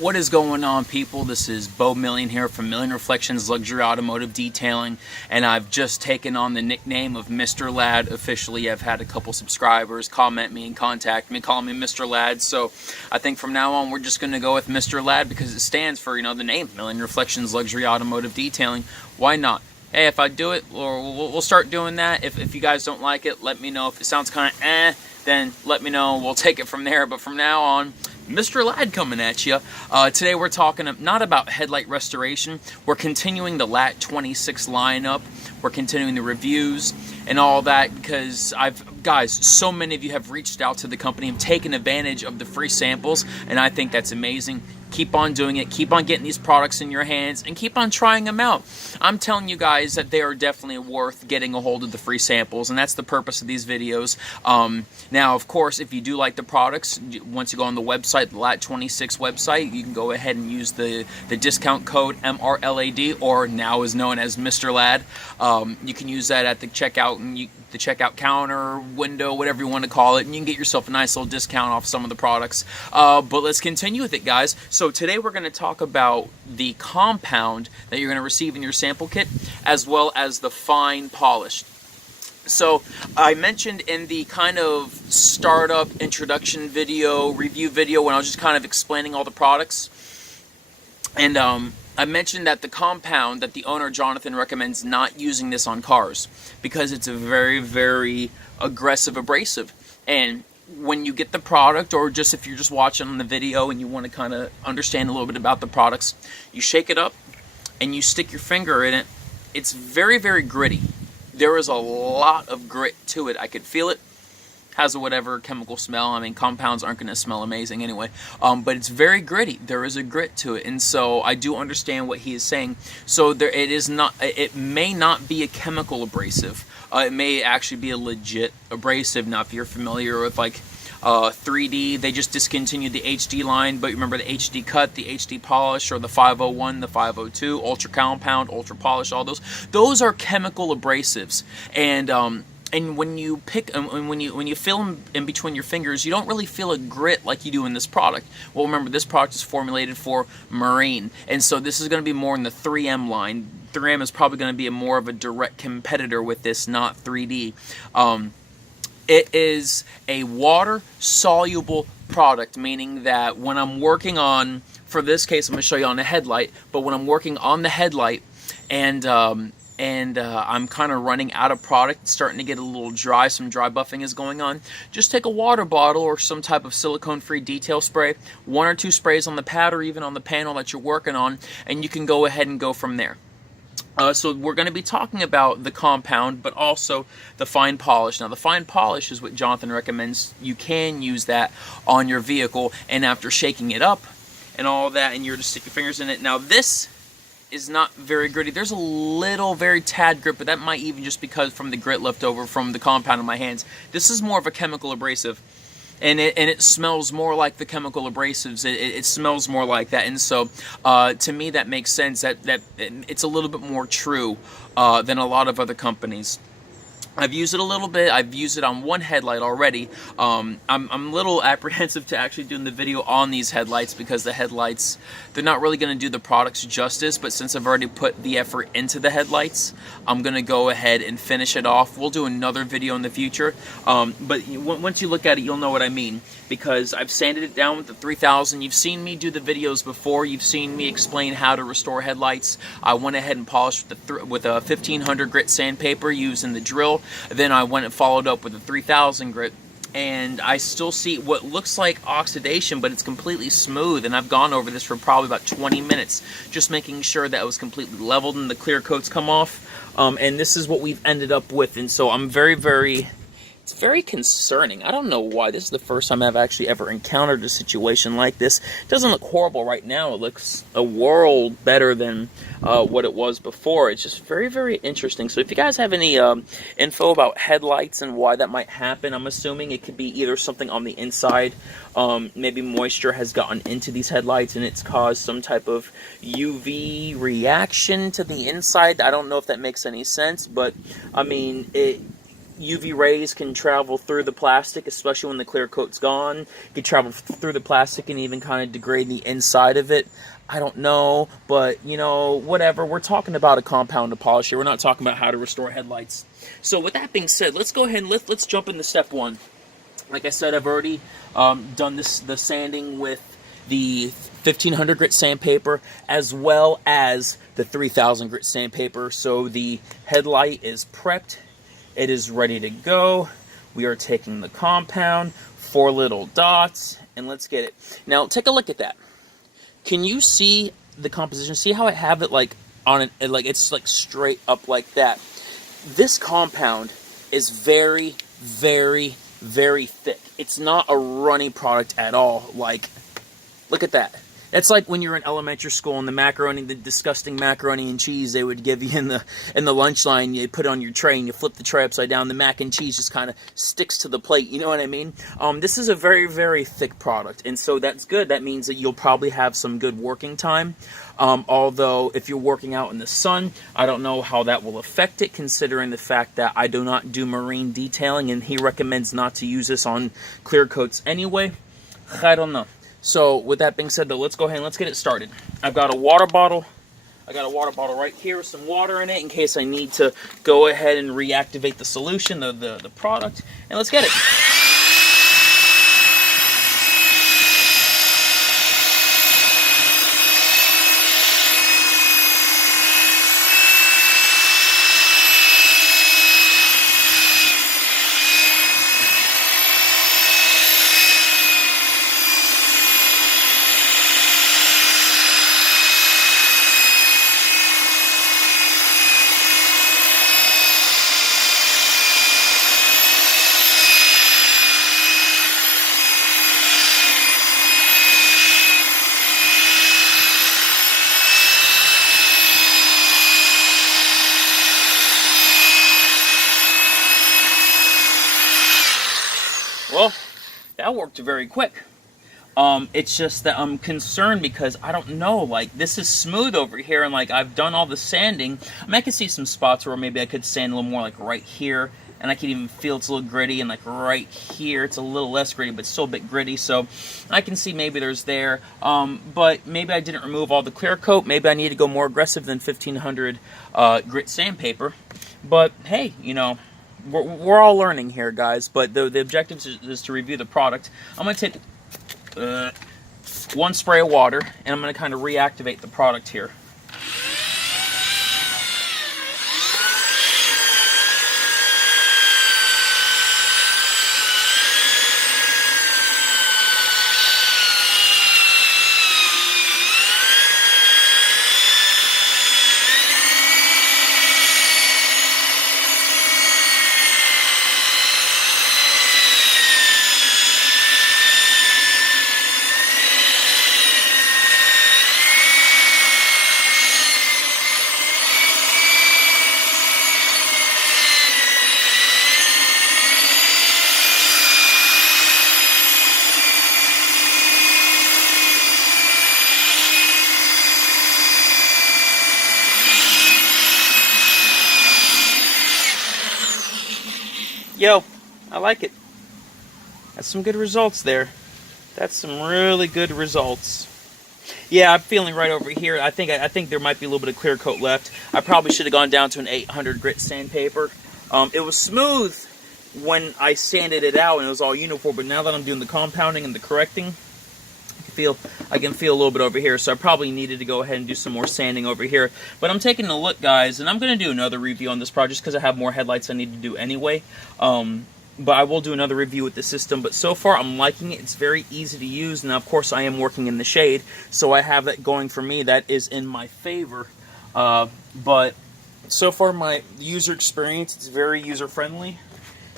What is going on, people? This is Bo Million here from Million Reflections Luxury Automotive Detailing, and I've just taken on the nickname of Mr. Lad officially. I've had a couple subscribers comment me and contact me, call me Mr. Lad, so I think from now on we're just going to go with Mr. Lad because it stands for, the name, Million Reflections Luxury Automotive Detailing. Why not? Hey, if I do it, or we'll start doing that. If you guys don't like it, let me know. If it sounds kind of then let me know. We'll take it from there, but from now on, Mr. Lad coming at you. Today we're talking not about headlight restoration. We're continuing the LAT 26 lineup. We're continuing the reviews and all that because guys, so many of you have reached out to the company and taken advantage of the free samples, and I think that's amazing. Keep on doing it. Keep on getting these products in your hands and keep on trying them out. I'm telling you guys that they are definitely worth getting a hold of the free samples, and that's the purpose of these videos. Now, of course, if you do like the products, once you go on the website, the LAT26 website, you can go ahead and use the discount code MRLAD, or now is known as Mr. Lad. You can use that at the checkout and the checkout counter, window, whatever you want to call it, and you can get yourself a nice little discount off some of the products. But let's continue with it, guys. So today we're going to talk about the compound that you're going to receive in your sample kit, as well as the fine polish. So I mentioned in the kind of startup introduction video, review video, when I was just kind of explaining all the products, and I mentioned that the compound that the owner, Jonathan, recommends not using this on cars because it's a very, very aggressive abrasive. And when you get the product, or just if you're just watching on the video and you want to kind of understand a little bit about the products, you shake it up and you stick your finger in it. It's very, very gritty. There is a lot of grit to it. I could feel it. Has a whatever chemical smell. I mean, compounds aren't going to smell amazing anyway. But it's very gritty. There is a grit to it, and so I do understand what he is saying. So it is not. It may not be a chemical abrasive. It may actually be a legit abrasive. Now, if you're familiar with like 3D, they just discontinued the HD line, but remember the HD cut, the HD polish, or the 501, the 502, ultra compound, ultra polish, all those are chemical abrasives. And when you when you feel them in between your fingers, you don't really feel a grit like you do in this product. Well, remember, this product is formulated for marine, and so this is going to be more in the 3M line. 3M is probably going to be more of a direct competitor with this, not 3D. It is a water-soluble product, meaning that when I'm working on, for this case, I'm going to show you on the headlight, but when I'm working on the headlight and I'm kind of running out of product, starting to get a little dry, some dry buffing is going on, just take a water bottle or some type of silicone-free detail spray, 1 or 2 sprays on the pad or even on the panel that you're working on, and you can go ahead and go from there. So we're going to be talking about the compound, but also the fine polish. Now, the fine polish is what Jonathan recommends. You can use that on your vehicle, and after shaking it up and all that, and you're to stick your fingers in it. Now, this is not very gritty. There's a little, very tad grit, but that might even just because from the grit left over from the compound in my hands. This is more of a chemical abrasive, and it smells more like the chemical abrasives. It smells more like that, and so to me that makes sense. That it's a little bit more true than a lot of other companies. I've used it a little bit. I've used it on one headlight already. I'm a little apprehensive to actually doing the video on these headlights because the headlights, they're not really going to do the products justice, but since I've already put the effort into the headlights, I'm going to go ahead and finish it off. We'll do another video in the future, but once you look at it, you'll know what I mean, because I've sanded it down with the 3000. You've seen me do the videos before. You've seen me explain how to restore headlights. I went ahead and polished with a 1500 grit sandpaper using the drill. Then I went and followed up with a 3000 grit, and I still see what looks like oxidation, but it's completely smooth, and I've gone over this for probably about 20 minutes, just making sure that it was completely leveled and the clear coats come off, and this is what we've ended up with, and so I'm very, very... It's very concerning. I don't know why. This is the first time I've actually ever encountered a situation like this. It doesn't look horrible right now. It looks a world better than what it was before. It's just very, very interesting. So if you guys have any info about headlights and why that might happen, I'm assuming it could be either something on the inside. Maybe moisture has gotten into these headlights and it's caused some type of UV reaction to the inside. I don't know if that makes any sense, but I mean, UV rays can travel through the plastic, especially when the clear coat's gone. It can travel through the plastic and even kind of degrade the inside of it. I don't know, but, you know, whatever. We're talking about a compound polish here. We're not talking about how to restore headlights. So with that being said, let's go ahead and let's jump into step one. Like I said, I've already done the sanding with the 1500 grit sandpaper as well as the 3000 grit sandpaper. So the headlight is prepped. It is ready to go. We are taking the compound, 4 little dots, and let's get it. Now take a look at that. Can you see the composition? See how I have it like on it, like it's like straight up like that. This compound is very, very, very thick. It's not a runny product at all. Like, look at that. That's like when you're in elementary school and the macaroni, the disgusting macaroni and cheese they would give you in the lunch line. You put it on your tray and you flip the tray upside down. The mac and cheese just kind of sticks to the plate. You know what I mean? This is a very, very thick product, and so that's good. That means that you'll probably have some good working time. Although if you're working out in the sun, I don't know how that will affect it, considering the fact that I do not do marine detailing, and he recommends not to use this on clear coats anyway. I don't know. So with that being said, though, let's go ahead and let's get it started. I've got a water bottle. I got a water bottle right here with some water in it in case I need to go ahead and reactivate the solution, the product, and let's get it. Well, that worked very quick. It's just that I'm concerned because I don't know, like, this is smooth over here, and like I've done all the sanding. I mean, I can see some spots where maybe I could sand a little more, like right here, and I can even feel it's a little gritty, and like right here it's a little less gritty, but still a bit gritty, so I can see maybe there's there. But maybe I didn't remove all the clear coat. Maybe I need to go more aggressive than 1500 grit sandpaper. But hey, you know, we're all learning here, guys, but the objective is to review the product. I'm going to take 1 spray of water, and I'm going to kind of reactivate the product here. Yo, I like it. That's some good results there. That's some really good results. Yeah, I'm feeling right over here. I think there might be a little bit of clear coat left. I probably should have gone down to an 800 grit sandpaper. It was smooth when I sanded it out and it was all uniform, but now that I'm doing the compounding and the correcting, I can feel a little bit over here, so I probably needed to go ahead and do some more sanding over here. But I'm taking a look, guys, and I'm going to do another review on this project because I have more headlights I need to do anyway. But I will do another review with the system. But so far, I'm liking it. It's very easy to use. Now, of course, I am working in the shade, so I have that going for me. That is in my favor. But so far, my user experience, it's very user-friendly.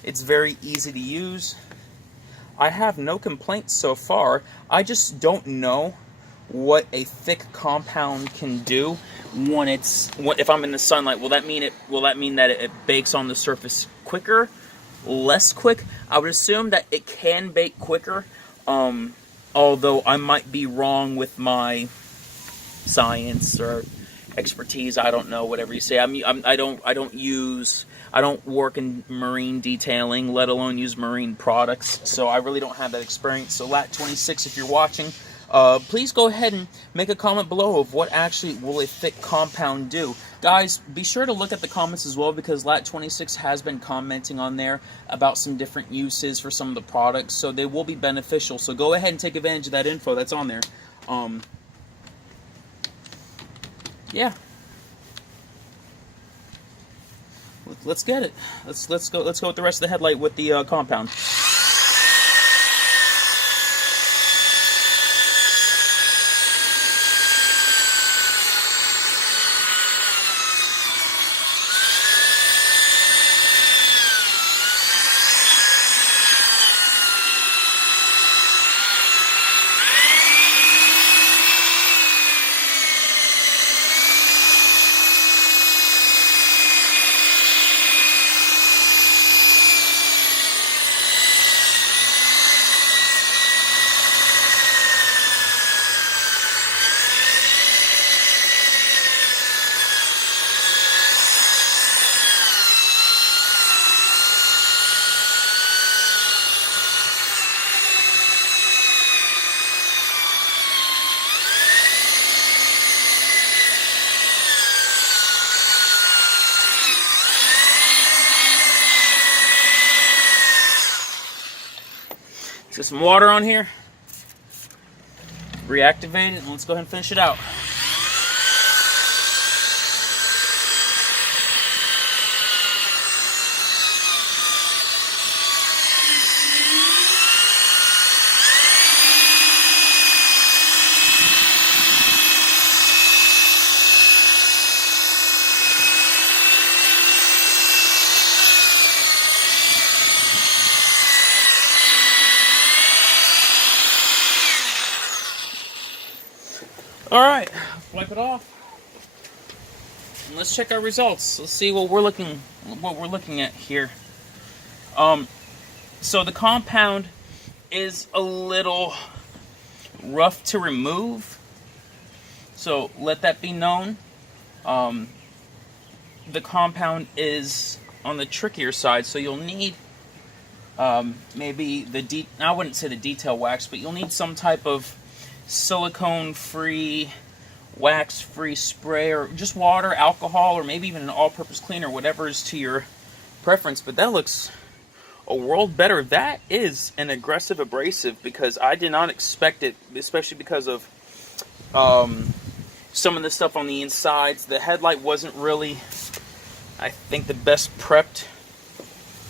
It's very easy to use. I have no complaints so far. I just don't know what a thick compound can do when if I'm in the sunlight. Will that mean that it bakes on the surface quicker, less quick? I would assume that it can bake quicker, although I might be wrong with my science expertise, I don't know, whatever you say. I don't work in marine detailing, let alone use marine products, so I really don't have that experience. So Lat26, if you're watching, please go ahead and make a comment below of what actually will a thick compound do. Guys, be sure to look at the comments as well, because Lat26 has been commenting on there about some different uses for some of the products, so they will be beneficial. So go ahead and take advantage of that info that's on there. Yeah. Let's get it. Let's go with the rest of the headlight with the compound. Get some water on here, reactivate it, and let's go ahead and finish it out. Alright, wipe it off. And let's check our results. Let's see what we're looking at here. So the compound is a little rough to remove. So let that be known. The compound is on the trickier side, so you'll need maybe I wouldn't say the detail wax, but you'll need some type of silicone-free, wax-free spray, or just water, alcohol, or maybe even an all-purpose cleaner, whatever is to your preference. But that looks a world better. That is an aggressive abrasive, because I did not expect it, especially because of some of the stuff on the insides. The headlight wasn't really, I think, the best prepped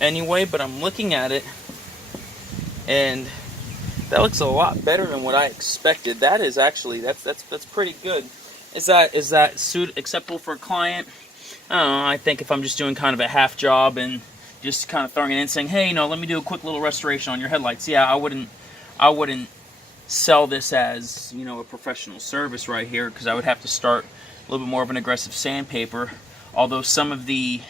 anyway, but I'm looking at it, and that looks a lot better than what I expected. That is actually, that's pretty good. Is that acceptable for a client? I don't know. I think if I'm just doing kind of a half job and just kind of throwing it in, saying, hey, let me do a quick little restoration on your headlights. Yeah, I wouldn't sell this as, a professional service right here, because I would have to start a little bit more of an aggressive sandpaper. Although some of the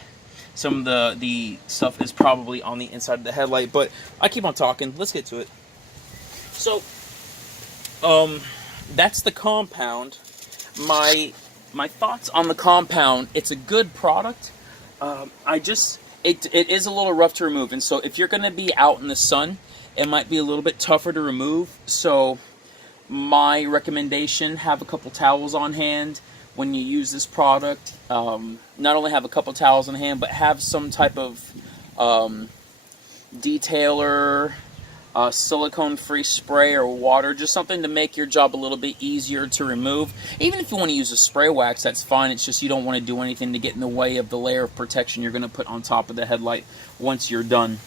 stuff is probably on the inside of the headlight. But I keep on talking. Let's get to it. So, that's the compound. My thoughts on the compound: it's a good product. It is a little rough to remove, and so if you're going to be out in the sun, it might be a little bit tougher to remove. So, my recommendation: have a couple towels on hand when you use this product. Not only have a couple towels on hand, but have some type of detailer, silicone-free spray or water, just something to make your job a little bit easier to remove. Even if you want to use a spray wax, that's fine. It's just you don't want to do anything to get in the way of the layer of protection you're going to put on top of the headlight once you're done.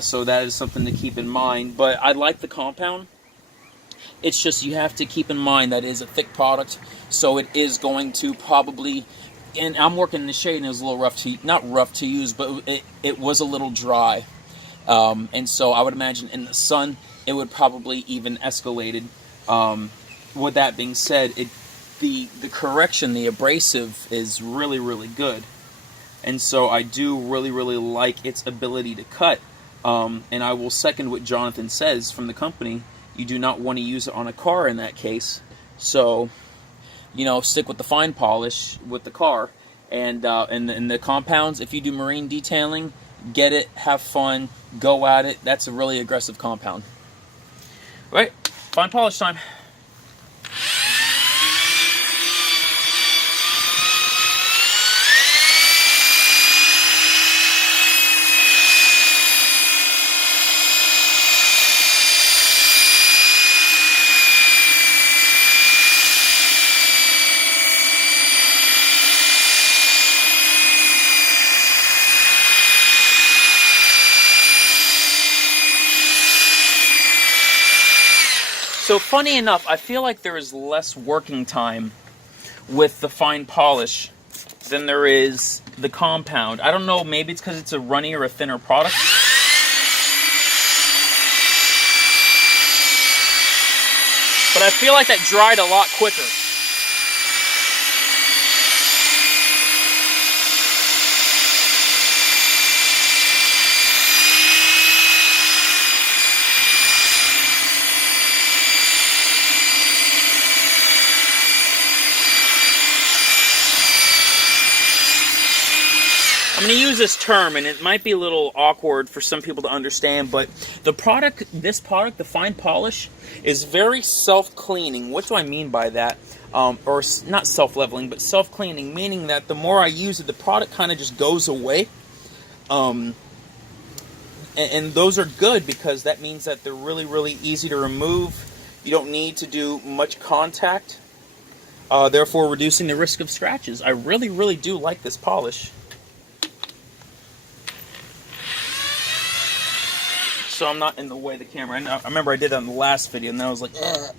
So that is something to keep in mind. But I like the compound. It's just you have to keep in mind that it is a thick product, so it is going to probably, and I'm working in the shade and it was a little rough to, not rough to use, but it was a little dry. And so I would imagine in the sun, it would probably even escalated. With that being said, the correction, the abrasive is really, really good. And so I do really, really like its ability to cut. And I will second what Jonathan says from the company. You do not want to use it on a car in that case. So you know, stick with the fine polish with the car. And in the compounds, if you do marine detailing, get it, have fun, go at it. That's a really aggressive compound. Right, fine polish time. So funny enough, I feel like there is less working time with the fine polish than there is the compound. I don't know, maybe it's because it's a runnier or thinner product. But I feel like that dried a lot quicker. I'm going to use this term, and it might be a little awkward for some people to understand, but the product, the fine polish, is very self-cleaning. What do I mean by that? Or not self-leveling, but self-cleaning, meaning that the more I use it, the product kind of just goes away. And those are good because that means that they're really, really easy to remove. You don't need to do much contact, therefore reducing the risk of scratches. I really, really do like this polish. So I'm not in the way of the camera. I remember I did that in the last video, and then I was like, ugh.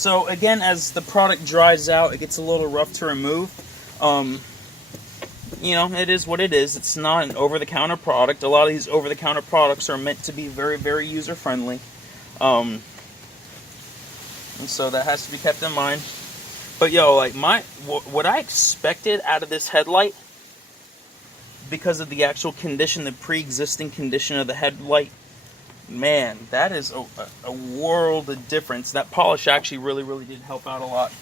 So again, as the product dries out, it gets a little rough to remove. You know, it is what it is. It's not an over-the-counter product. A lot of these over-the-counter products are meant to be very, very user-friendly. And so that has to be kept in mind. But yo, like what I expected out of this headlight, because of the actual condition, the pre-existing condition of the headlight, man, that is a world of difference. That polish actually really, really did help out a lot.